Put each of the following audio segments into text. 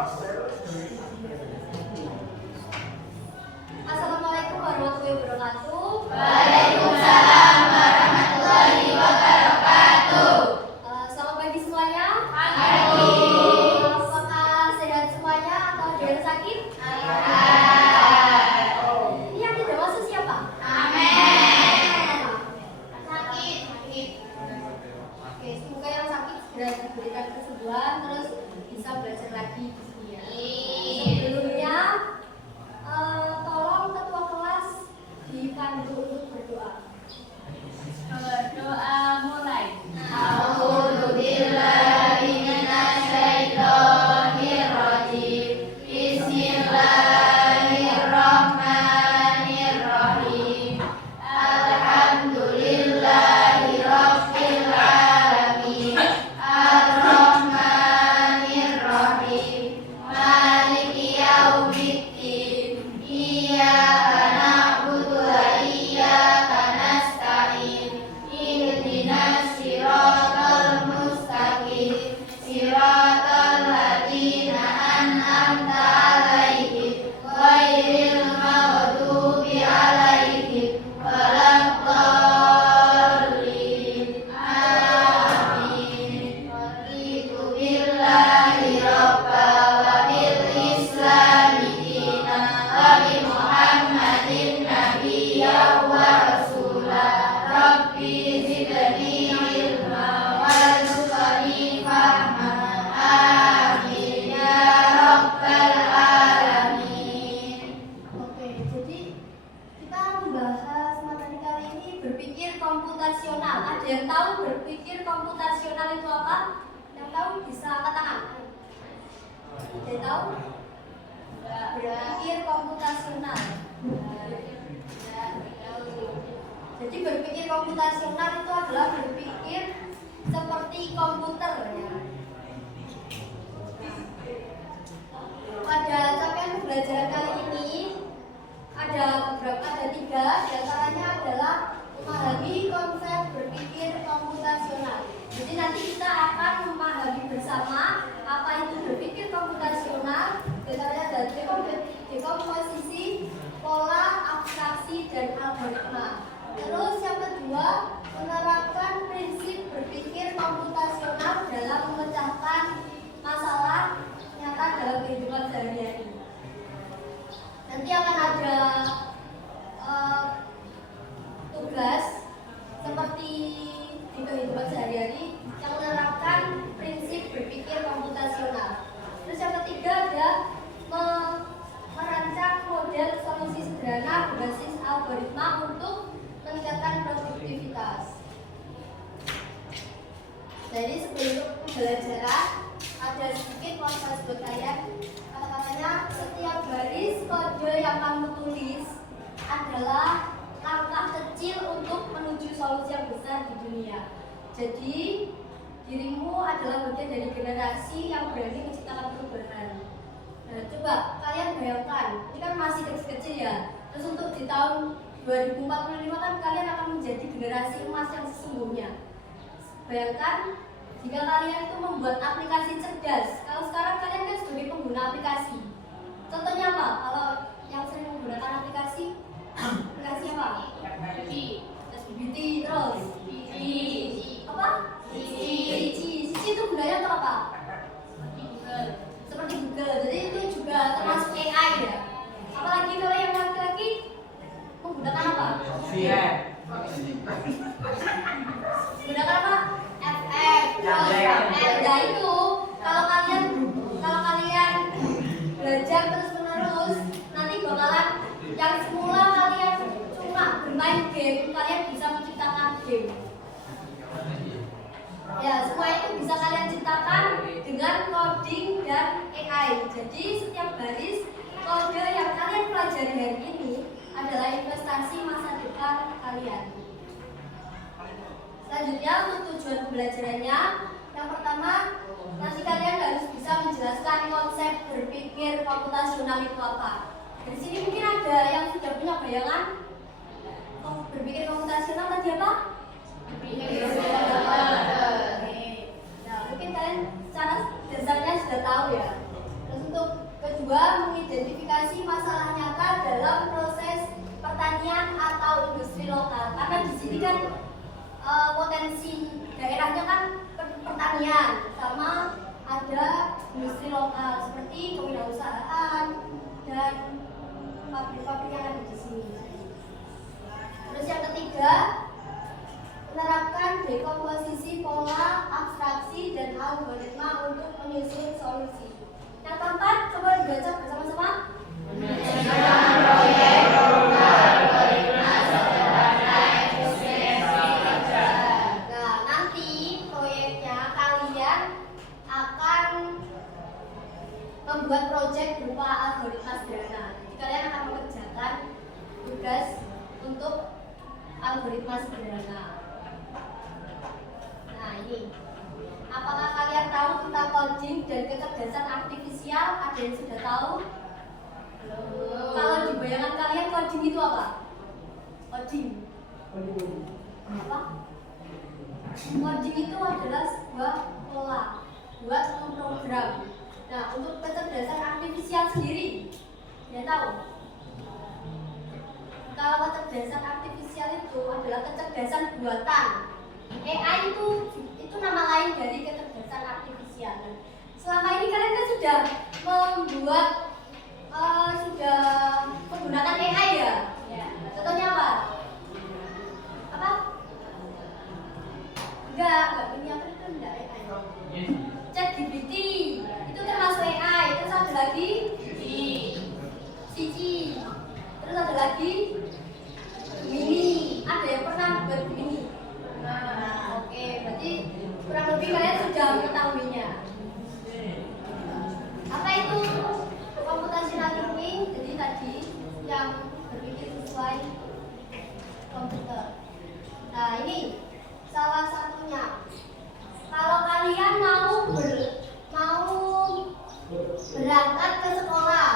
Assalamualaikum warahmatullahi wabarakatuh. Waalaikumsalam warahmatullahi wabarakatuh. Selamat pagi semuanya. Pagi. Apakah sehat semuanya atau ada yang sakit? Ini yang tidak masuk siapa? Amin. Sakit. Oke, semoga yang sakit segera diberikan kesembuhan terus bisa belajar lagi di sini ya. Sebelumnya tolong ketua kelas dipandu untuk berdoa. Berdoa mulai. A'udzu billahi minasyaitonir rajim. Bismillahirrahmanirrahim. Alhamdulillahi rabbil alamin. Ar-Rahmanir Rahim. Maliki yaumiddin. Iyyaka na'budu wa iyyaka nasta'in. Ihdinas siratal mustaqim. Siratal ladzina an'amta 'alaihim ghairil maghdubi 'alaihim waladdallin. Amin. Raditu billahi rabba wa bil islami dina wa bi Muhammadin nabiyya wa rasula. Rabbi zidni ilma warzuqni fahma. Amin ya rabbal alamin. Oke, jadi kita membahas materi kali ini berpikir komputasional. Ada yang tahu berpikir komputasional itu apa? Yang tahu bisa angkat tangan. Ada yang tahu? Berpikir komputasional. Jadi berpikir komputasional itu adalah berpikir seperti komputer ya. Pada capaian pembelajaran kali ini ada tiga, diantaranya adalah memahami konsep berpikir komputasional. Jadi nanti kita akan memahami bersama apa itu berpikir komputasional, diantaranya ada dekomposisi, pola, abstraksi, dan algoritma. Terus yang kedua, menerapkan prinsip berpikir komputasional dalam memecahkan masalah nyata dalam kehidupan sehari-hari. Nanti akan ada tugas seperti di kehidupan sehari-hari yang menerapkan prinsip berpikir komputasional. Terus yang ketiga ada merancang model solusi sederhana berbasis algoritma untuk meningkatkan produktivitas. Jadi sebelum pembelajaran ada sedikit proses buat kalian. Kata-katanya, setiap baris kode yang kamu tulis adalah langkah kecil untuk menuju solusi yang besar di dunia. Jadi dirimu adalah bagian dari generasi yang berani menciptakan perubahan. Nah, coba kalian bayangkan, ini kan masih kecil-kecil ya. Terus untuk di tahun 2045 kan kalian akan menjadi generasi emas yang sesungguhnya. Bayangkan jika kalian itu membuat aplikasi cerdas. Kalau sekarang kalian kan sebagai pengguna aplikasi. Contohnya apa? Kalau yang sering menggunakan aplikasi apa? Terus BBT, terus apa? Cici itu gunanya untuk apa? Seperti Google. Jadi itu juga termasuk AI ya. Apalagi kalau yang laki-laki menggunakan apa? Menggunakan apa? FF. Nah itu kalau kalian belajar terus-menerus, nanti bakalan yang semula kalian cuma bermain game, kalian bisa menciptakan game. Ya, semua itu bisa kalian ciptakan dengan coding dan AI. Jadi setiap baris kode yang kalian pelajari hari ini adalah investasi masa depan kalian. Selanjutnya untuk tujuan pembelajarannya, yang pertama nanti kalian harus bisa menjelaskan konsep berpikir komputasional itu apa. Di sini mungkin ada yang sudah punya bayangan berpikir komputasional tadi apa? Nah, mungkin kalian secara dasarnya sudah tahu ya. Terus untuk potensi daerahnya kan pertanian sama ada industri lokal seperti kewirausahaan dan pabrik-pabrik yang ada di sini. Terus yang ketiga, menerapkan dekomposisi pola, abstraksi, dan algoritma untuk menyusun solusi. Yang keempat, coba dibaca bersama-sama. Menyusun proyek pola, algoritma, sederhana, efisiensi. Nah, nanti proyeknya kalian akan membuat proyek berupa algoritma sederhana. Jadi kalian akan mengerjakan tugas untuk algoritma sederhana. Nah ini, apakah kalian tahu tentang coding dan kecerdasan artifisial? Ada yang sudah tahu? Kalau di bayangan kalian coding itu apa? Coding apa? Coding itu adalah sebuah pola buat memprogram. Nah, untuk kecerdasan artifisial sendiri, ya tahu? Kalau kecerdasan artifisial itu adalah kecerdasan buatan. AI itu nama lain dari kecerdasan artifisial. Selama ini kalian kan sudah membuat sudah menggunakan AI ya? Ya. Contohnya apa? Apa? Enggak ini apa itu enggak AI. ChatGPT itu termasuk AI. Terus ada lagi Cici. Terus ada lagi Mini. Ada yang pernah buat Mini? Nah, oke, berarti kurang lebih kalian sudah mengetahuinya. Apa itu computational thinking? Jadi tadi yang berpikir sesuai komputer. Nah, ini salah satunya. Kalau kalian mau berangkat ke sekolah,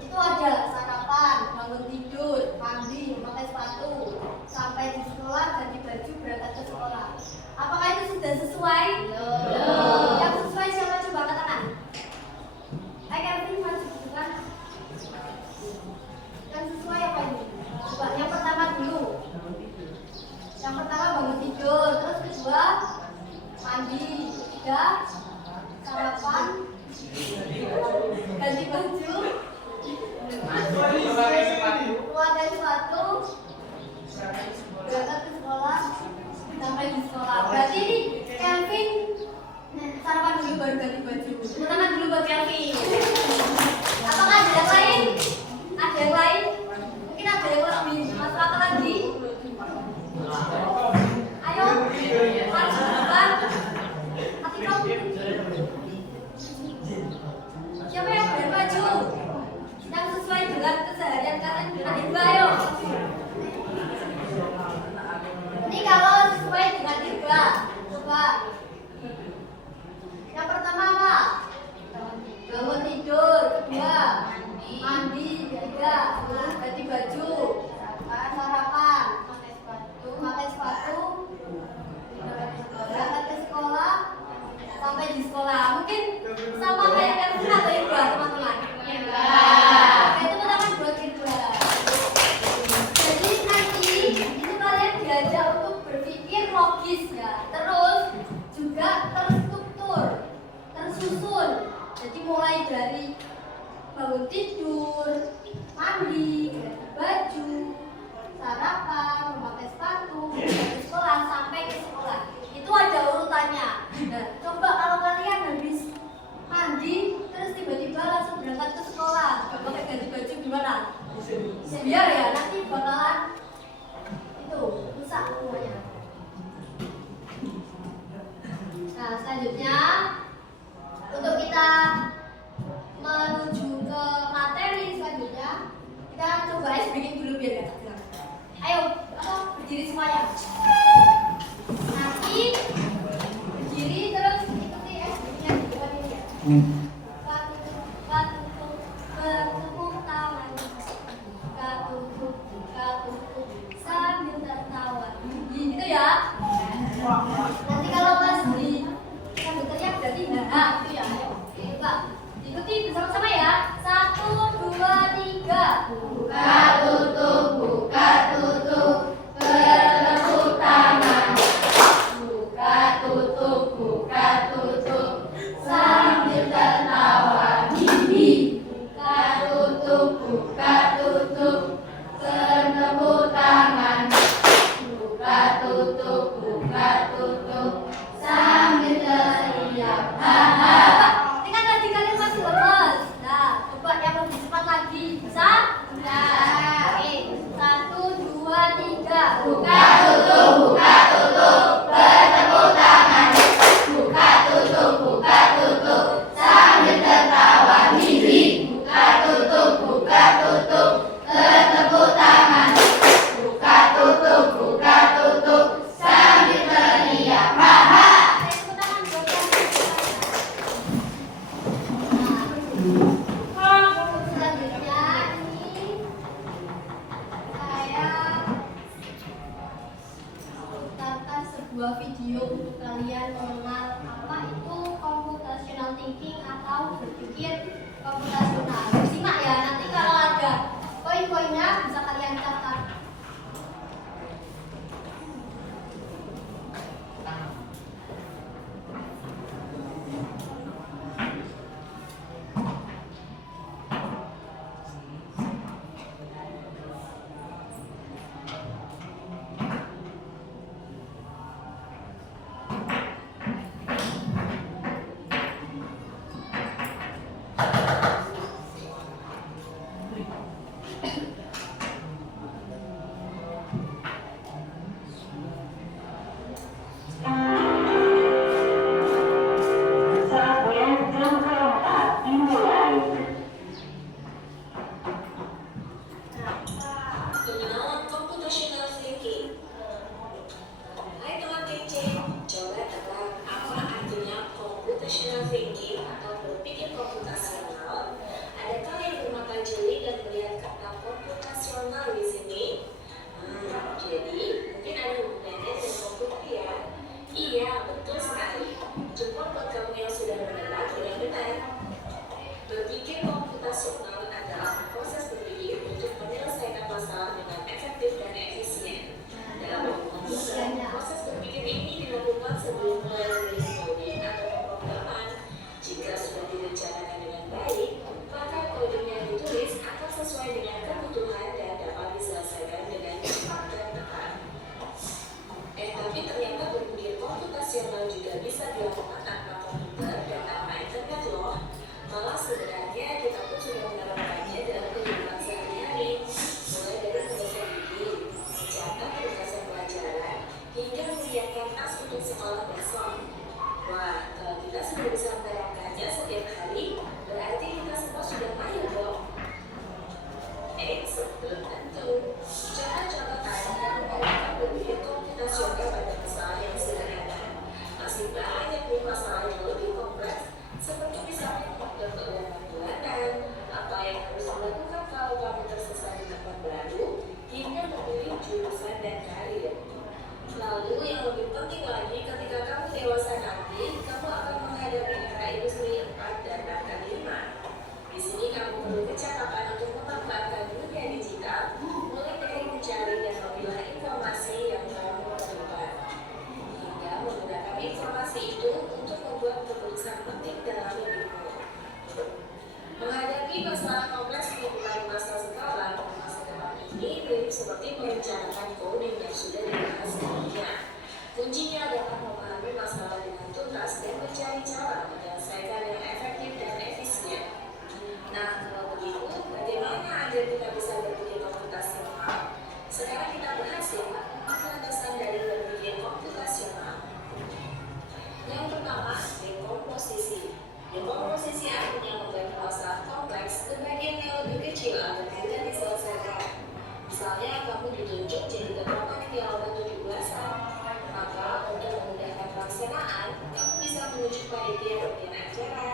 itu ada sarapan, bangun tidur, mandi, memakai sepatu, sampai di sekolah ganti baju berangkat ke sekolah. Apakah itu sudah sesuai? Belum. Yang sesuai siapa coba angkat tangan? Ayo Kevin maju depan. Yang sesuai apa ini? Coba yang pertama dulu. Yang pertama bangun tidur, terus kedua mandi, ketiga sarapan, ganti baju, keluar dari sepatu, berangkat ke sekolah, sampai di sekolah. Berarti ini Kelvin sarapan dulu baru ganti baju. Pertama dulu buat Kelvin. Apakah ada yang lain? Ada yang lain? Mungkin ada yang lebih masuk akal lagi? Ayo, maju depan. Hati kamu. Siapa yang bayar baju? Yang sesuai dengan keseharian kalian gunain ayo. Ini kalau sesuai dengan Irba, coba. Yang pertama apa? Bangun tidur, kedua mandi, ketiga ganti baju, sarapan, pakai sepatu, berangkat ke sekolah, sampai di sekolah. Mungkin sama kayak Kevin atau Irba teman-teman. Oke, itu pertama buat Irba. Jadi nanti itu kalian diajak untuk berpikir logis ya, terus juga terstruktur, tersusun. Jadi mulai dari bangun tidur, mandi, ganti baju, sarapan, memakai sepatu, ke sekolah sampai ke sekolah. Itu ada urutannya. Nah, coba kalau kalian habis mandi terus tiba-tiba langsung berangkat ke sekolah, gak pakai ganti baju gimana? Biar ya nanti bakalan itu rusak semuanya. Nah, selanjutnya untuk kita menuju ke materi selanjutnya, kita coba bikin dulu biar gak tegang. Ayo, berdiri semuanya. Nanti berdiri terus ikuti SBG-nya di depan ini ya. Bertepuk tangan, katutup sambil tertawa. Gitu ya. Nanti kalau pas di sambil teriak berarti nah itu ya. Ayo, coba ikuti bersama-sama ya. 1, 2, 3. Buka tutup, bertepuk tangan. sebuah video untuk kalian mengenal apa itu computational thinking atau berpikir komputasional. Simak ya, nanti kalau ada poin-poinnya bisa kalian catat. Pengenalan computational thinking. Hai teman TC, coba tebak apa artinya computational thinking atau berpikir komputasional? Adakah yang bermata jeli dan melihat kata komputasional di sini? Jadi mungkin ada hubungannya dengan komputer ya? Iya, betul sekali. Cuma buat kamu yang sudah menebak dengan benar. Berpikir komputasional adalah proses berpikir untuk menyelesaikan masalah dengan efektif dan efisien. Dalam komputer, proses berpikir ini dilakukan sebelum mulai menulis kode atau pemrograman. Jika sudah direncanakan dengan baik, maka kodenya ditulis akan sesuai dengan kebutuhan dan dapat diselesaikan dengan cepat dan tepat. Tapi ternyata berpikir komputasional juga bisa dilakukan tanpa komputer dan tanpa internet loh. Malah sebenarnya kita pun sudah menerapkannya dalam kehidupan sehari-hari, mulai dari menyelesaikan gigi, mencatat tugasan pelajaran, hingga menyiapkan tas untuk sekolah besok. Wah, kalau kita sudah bisa menerapkannya setiap hari, berarti kita semua sudah mahir dong. Belum tentu. Contoh-contoh tadi mereka berpikir komputasional pada masalah yang sederhana. Masih banyak nih masalah yang lebih kompleks, seperti misalnya mengatur keuangan bulanan, apa yang harus dilakukan kalau kamu tersesat di tempat baru, hingga memilih jurusan dan karir. Lalu yang lebih penting lagi, ketika kamu dewasa nanti, kamu akan menghadapi era industri 4 dan bahkan 5. Di sini kamu perlu kecakapan untuk memanfaatkan dunia digital, mulai dari mencari dan memilah informasi yang kamu perlukan, hingga menggunakan informasi itu untuk membuat keputusan penting dalam hidupmu. Menghadapi masalah kompleks di masa sekolah dan masa depan ini mirip seperti merencanakan coding yang sudah dibahas sebelumnya. Kuncinya adalah memahami masalah dengan tuntas dan mencari cara menyelesaikan yang efektif dan efisien. Nah, kalau begitu, bagaimana agar kita bisa berpikir komputasional? Sekarang kita bahas ya, empat landasan dari berpikir komputasional. Yang pertama, dekomposisi. Dekomposisi artinya membagi masalah kompleks ke bagian yang lebih kecil agar mudah diselesaikan. Misalnya, kamu ditunjuk jadi ketua panitia waktu tugasan. Maka, untuk memudahkan pelaksanaan, kamu bisa menunjuk panitia bagian acara,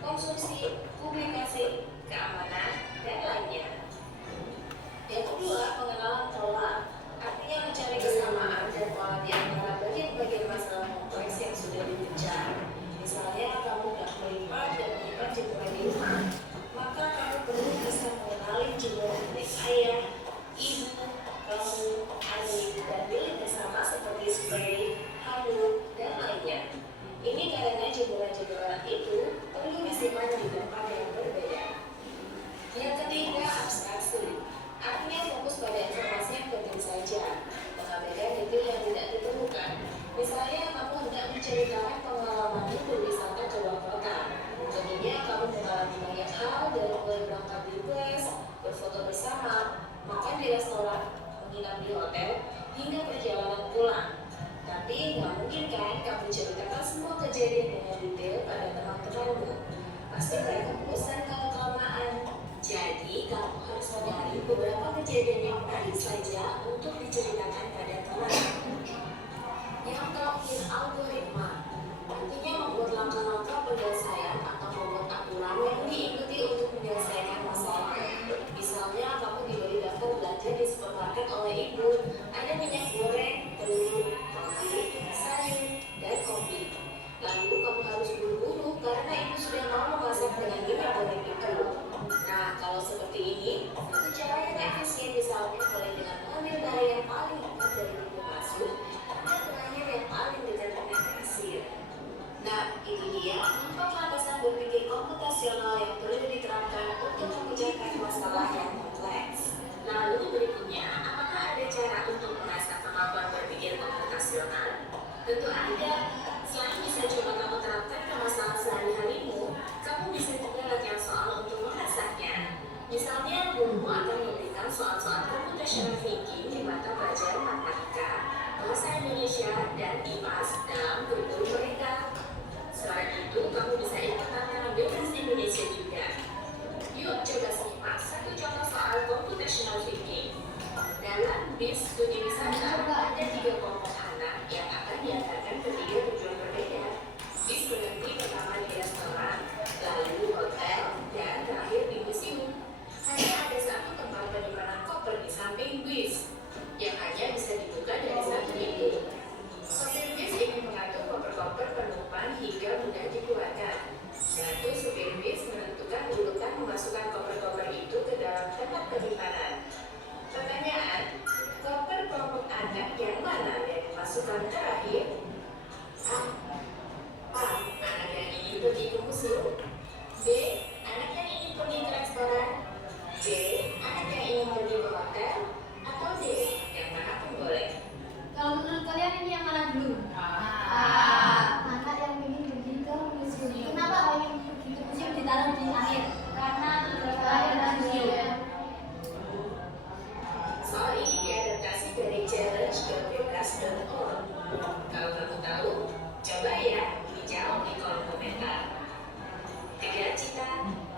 konsumsi, publikasi, keamanan, dan lainnya. Yang kedua, pengenalan pola. Artinya mencari kesamaan dan pola di antara bagian-bagian masalah kompleks yang sudah dipecah. Misalnya, kamu hendak melipat dan menyimpan jemuran di rumah, maka kamu perlu bisa mengenali jumlah milik ayah, ibu, kamu, adik, dan milik bersama seperti spray, handuk, dan lainnya. Ini karena jemuran-jemuran itu perlu disimpan di tempat yang berbeda. Yang ketiga, abstraksi. Artinya fokus pada informasi yang penting saja, mengabaikan detail yang tidak ditemukan. Misalnya, kamu hendak menceritakan pengalamanmu berwisata ke luar kota. Tentunya kamu mengalami banyak hal dari mulai berangkat di bus, berfoto bersama, makan di restoran, menginap di hotel, hingga perjalanan pulang. Tapi nggak mungkin kan kamu ceritakan semua kejadian dengan detail pada teman-temanmu. Pasti mereka bosan kalau kelamaan. Jadi kamu harus mencari beberapa kejadian yang menarik saja untuk diceritakan pada teman. Yang terakhir, algoritma. Artinya membuat langkah-langkah penyelesaian atau membuat aturan yang diikuti untuk menyelesaikan masalah. Misalnya kamu diberi daftar belanja di supermarket oleh ibu, ada minyak goreng, telur, roti, sayur, Selain bisa coba kamu terapkan ke masalah sehari-harimu, kamu bisa juga latihan soal untuk mengasahnya. Misalnya, gurumu akan memberikan soal-soal computational thinking di mata pelajaran matematika, bahasa Indonesia, dan IPAS dalam kurikulum mereka. Selain itu, kamu bisa ikut tantangan bebas Indonesia juga. Yuk coba simak satu contoh soal computational thinking. Dalam bis studi wisata, ada 3 kelompok anak yang akan diantarkan ke 3 tujuan berbeda. Bis berhenti pertama di restoran, lalu hotel, dan terakhir di museum. Hanya ada satu tempat penyimpanan koper di samping bis, yang hanya bisa dibuka dari satu pintu. Sopir bis ingin mengatur koper-koper penumpang hingga mudah dikeluarkan. Bantu supir bis menentukan urutan memasukkan koper-koper itu ke dalam tempat penyimpanan. Pertanyaan, koper kelompok anak yang mana yang dimasukkan terakhir? A. Anak yang ingin pergi ke museum. B. Anak yang ingin pergi ke restoran. C. Anak yang ingin pergi ke hotel. Atau D. Yang mana pun boleh. Kalau menurut kalian ini yang mana dulu? Anak yang ingin pergi ke museum. Kenapa kalau ingin pergi ke museum ditaruh di akhir? Karena museum. Soal ini diadaptasi dari challenge.bebas.org. Kalau kamu tahu, coba ya dijawab di kolom komentar. Kejar cita,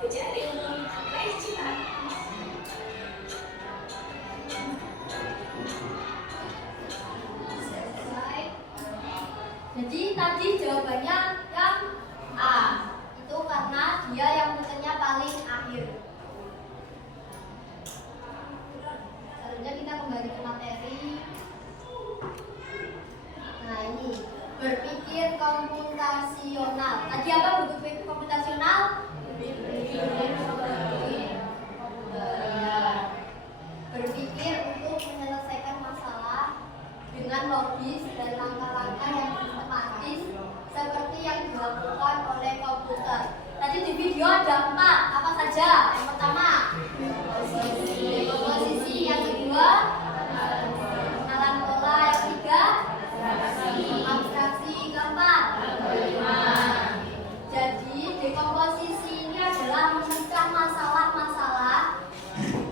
kejar ilmu, raih cita. Selesai. Jadi tadi jawabannya yang A. Itu karena dia yang pesennya paling akhir. Selanjutnya kita kembali ke materi. Nah ini berpikir komputasional. Tadi apa berpikir komputasional? Berpikir untuk menyelesaikan masalah dengan logis dan langkah-langkah yang sistematis seperti yang dilakukan oleh komputer. Tadi di video ada 4, apa saja? Yang pertama, komposisi. Yang kedua, pengenalan pola. Yang ketiga, abstraksi. Keempat, jadi dekomposisi ini adalah memecah masalah-masalah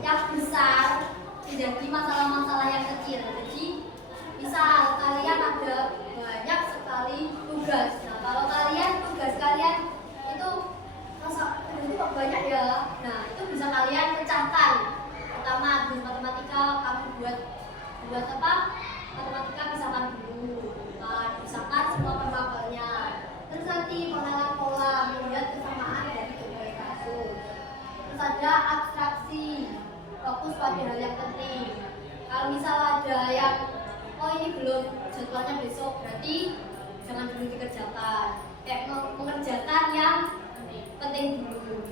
yang besar menjadi masalah-masalah yang kecil. Jadi misal kalian ada banyak sekali tugas. Nah kalau tugas kalian itu kok banyak ya. Nah itu bisa kalian pecahkan. Pertama di matematika kamu buat apa? Matematika pisahkan dulu. Pisahkan semua variabelnya. Terus nanti pengenalan pola, melihat kesamaan dari berbagai kasus. Terus ada abstraksi, fokus pada hal yang penting. Kalau misal ada yang ini belum jadwalnya besok, berarti jangan dulu dikerjakan. Kayak mengerjakan yang penting dulu.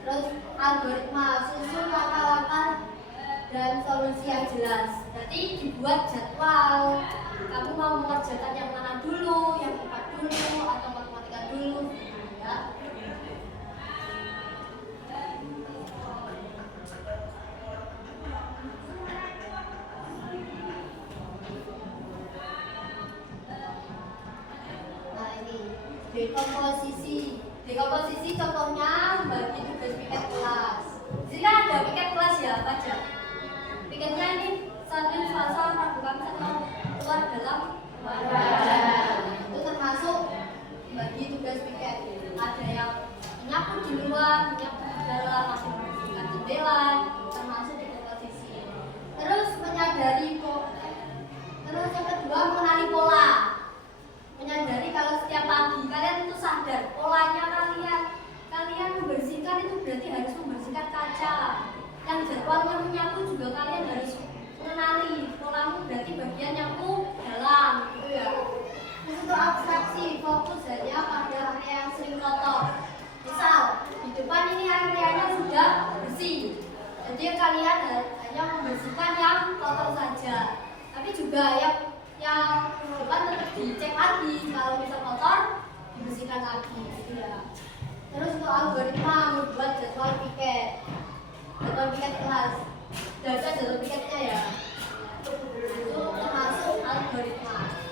Terus algoritma, susun langkah-langkah dan solusi yang jelas. Berarti dibuat jadwal. Kamu mau mengerjakan yang mana dulu, yang cepat dulu, atau matematika dulu, ya. Nah ini dekomposisi contohnya bagi tugas piket kelas. Di sini kan ada piket kelas ya, apa aja? Piketnya ini Senin, Selasa, Rabu, Kamis atau keluar dalam itu termasuk bagi tugas piket. Ada yang menyapu di luar, menyapu di dalam, masih membersihkan jendela, termasuk dekomposisi. Terus menyadari terus yang kedua mengenali pola. Menyadari kalau setiap pagi kalian itu sadar polanya kalian membersihkan itu berarti harus membersihkan kaca. Yang jadwalnya menyapu juga kalian harus mengenali polamu berarti bagian nyapu dalam gitu ya. Terus untuk abstraksi fokus hanya pada area yang sering kotor. Misal di depan ini areanya sudah bersih, jadi kalian hanya membersihkan yang kotor saja. Tapi juga yang depan tetap dicek lagi, kalau misal kotor dibersihkan lagi gitu ya. Terus untuk algoritma membuat jadwal piket kelas. Ada jadwal piketnya ya. Itu termasuk algoritma.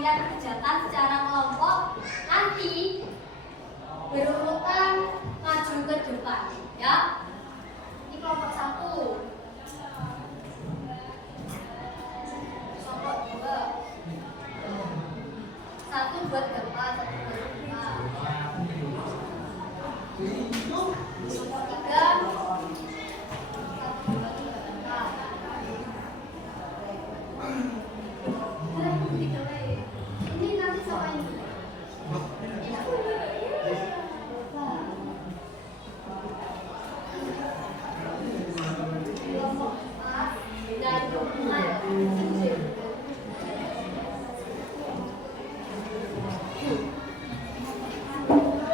kalian kerjakan secara kelompok, nanti berurutan maju ke depan, ya. Ini kelompok 1, kelompok 2, 1 buat depan, 1 buat depan. Kelompok 3, 1 buat depan. Ini nanti sama ini. Kelompok 4 dan kelompok 5.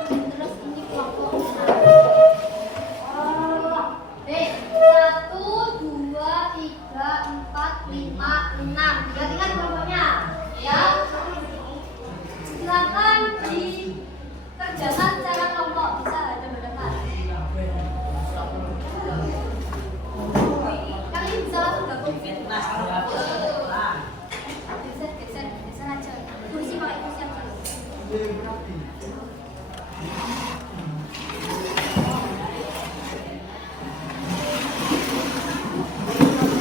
Terus ini kelompok 6. B 1, 2, 3, 4, 5, 6. Ingat-ingat kelompoknya, ya. Silakan dikerjakan secara kelompok, bisa ada berdepan. Kalian bisa langsung gabung. Geser aja. Kursi pakai kursi yang dulu.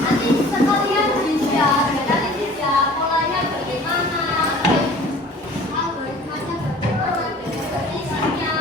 Nanti sekalian dilihat, nanti dilihat polanya bagaimana, algoritmanya bagaimana, dan isinya.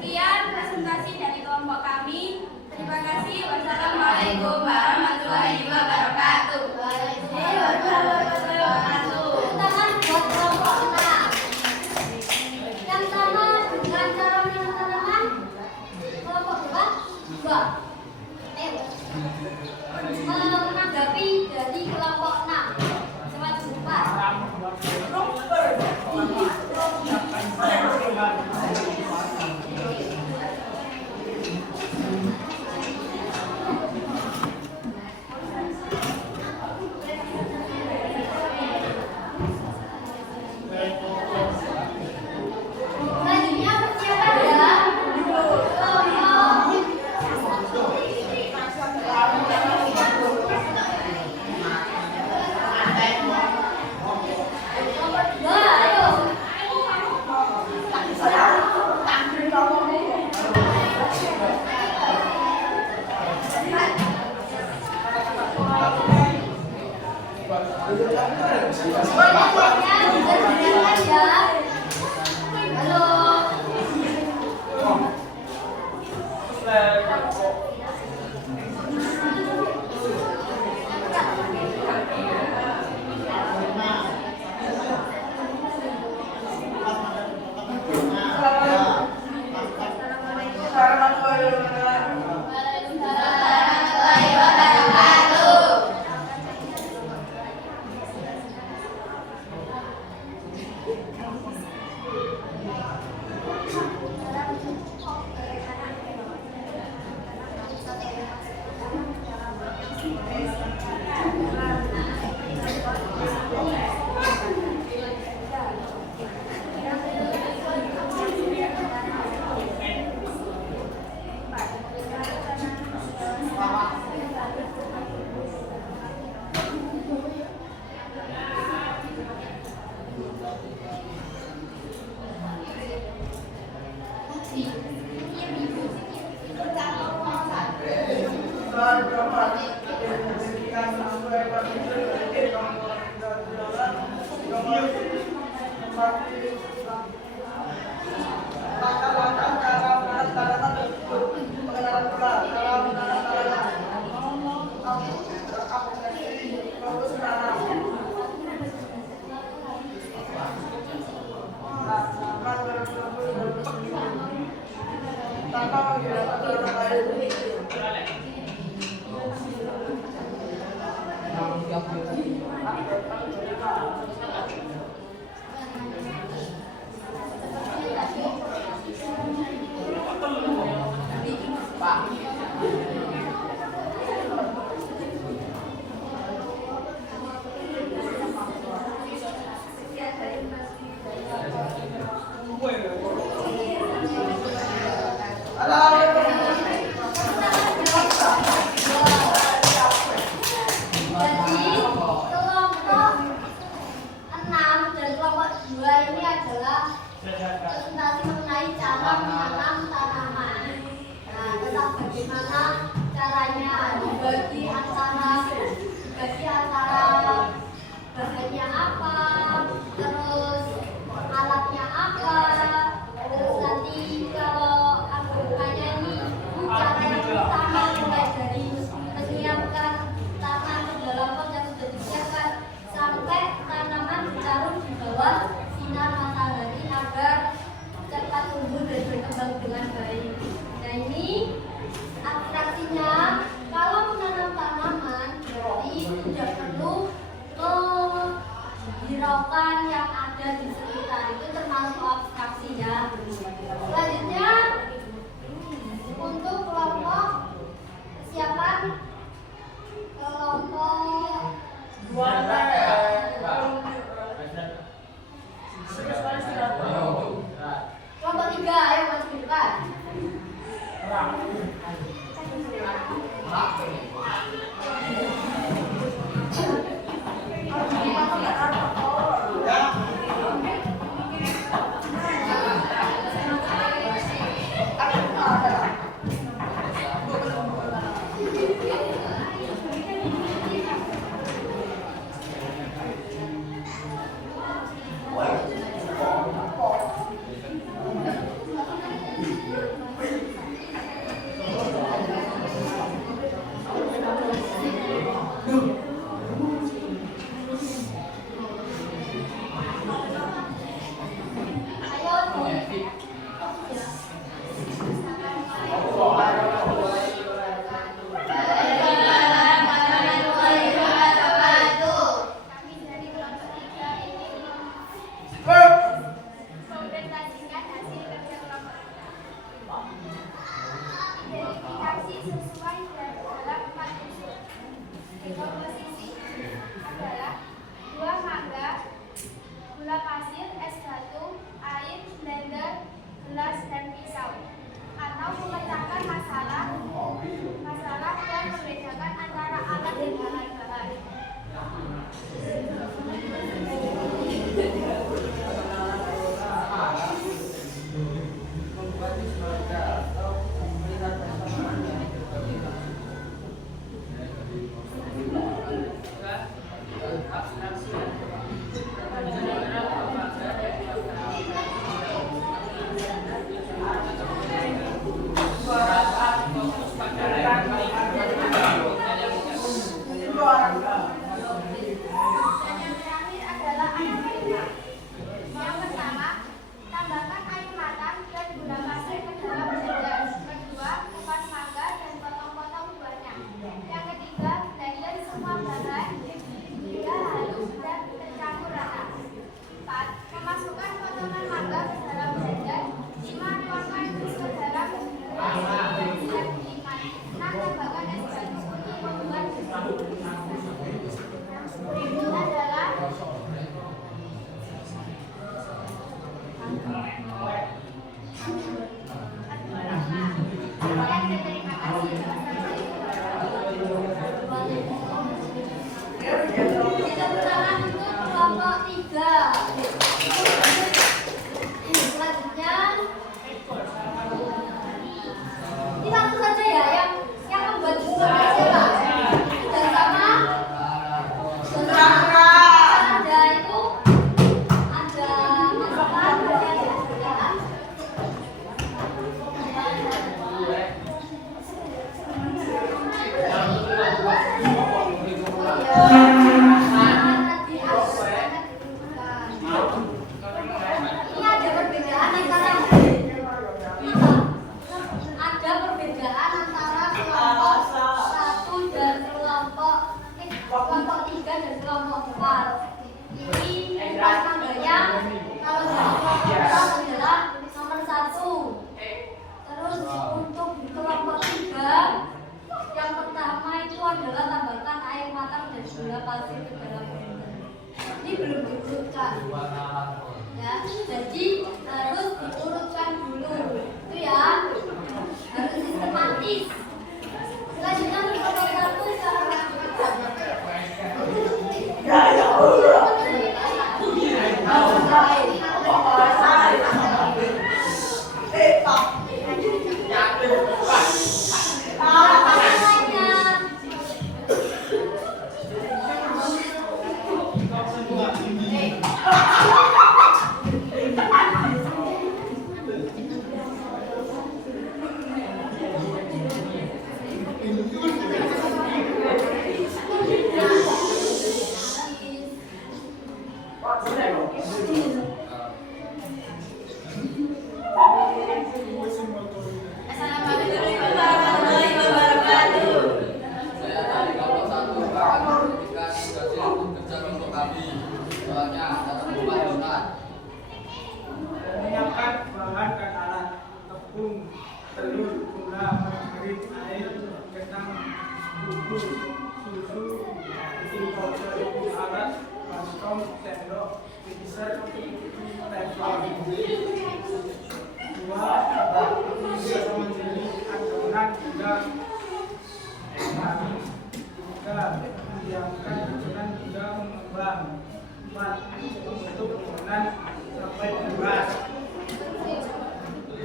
Sekian presentasi dari kelompok kami. Terima kasih. Wassalamualaikum warahmatullahi wabarakatuh. Tangan buat kelompok 6. Yang sama dengan cara menanam kelompok berapa? 2. Menanggapi dari kelompok 6. Selamat jumpa. Selanjutnya persiapan ya. Nomor 2, ayo. Selanjutnya bisa dilihat ya. Halo. Warahmatullahi wabarakatuh. Jadi kelompok 6 dan kelompok 2 ini adalah presentasi mengenai cara menanam tanaman. Nah, tentang bagaimana caranya dibagi antara bahannya apa, terus alatnya apa, terus nanti kalau anggotanya ini cara yang pertama mulai dari menyiapkan tanah ke dalam pot yang sudah disiapkan sampai tanaman ditaruh di bawah sinar matahari agar cepat tumbuh dan berkembang dengan baik. Nah, ini abstraksinya. Kalau menanam tanaman berarti tidak perlu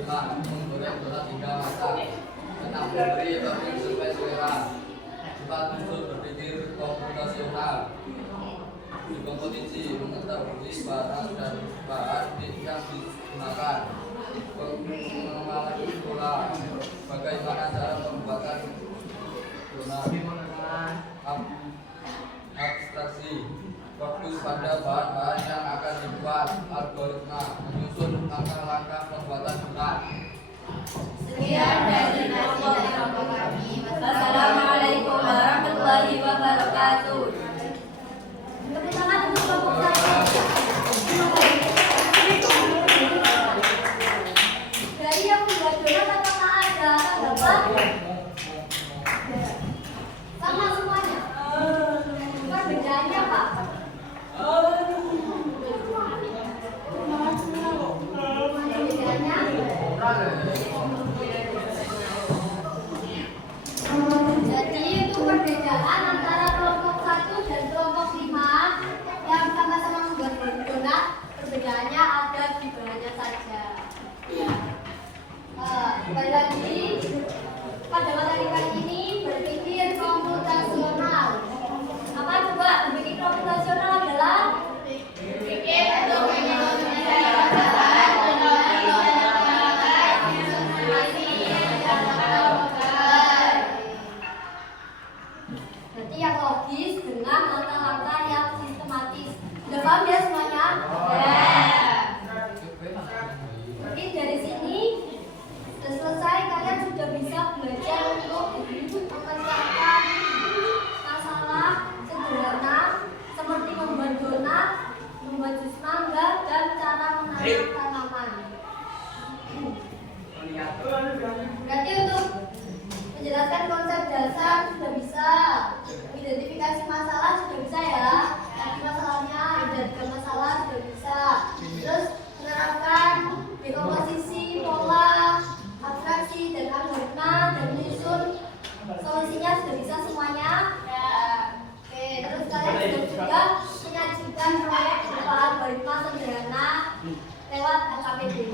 5. Menggoreng donat hingga matang. 6. Memberi topping sesuai selera. 4. Unsur berpikir komputasional. Berkompetisi mengetahui barang dan bahan yang digunakan. Pengembangan pola bagaimana cara pembuatan donat. Abstraksi fokus pada bahan-bahan yang akan dibuat. Algoritma menyusun langkah-langkah pembuatan donat. Sekian dari kelompok kami. Wassalamualaikum warahmatullahi wabarakatuh. Tepuk tangan untuk kelompok saya. Dari yang membuat donat apakah ada tanggapan? Sama semuanya. Perbedaannya apa? Perbedaannya? Jadi itu perbedaan antara kelompok 1 dan kelompok 5 yang sama-sama membuat donat. Perbedaannya ada di bahannya saja. Kembali lagi pada materi kali ini berpikir komputasional. Apa coba berpikir komputasional adalah? Berpikir untuk menyelesaikan masalah dengan menggunakan informasi yang terbatas. Berarti yang logis dengan langkah-langkah yang sistematis. Sudah paham ya semuanya? Mungkin dari sini sudah selesai, kalian sudah bisa belajar untuk memecahkan masalah sederhana seperti membuat donat, membuat jus mangga, dan cara menanam tanaman. Berarti untuk menjelaskan konsep dasar sudah bisa, identifikasi masalah sudah bisa ya. Tadi masalahnya identifikasi masalah sudah bisa. Terus menerapkan dekomposisi, pola, abstraksi, dan algoritma, dan menyusun solusinya sudah bisa semuanya. Oke, terus kalian juga menyajikan proyek berupa algoritma sederhana lewat LKPD.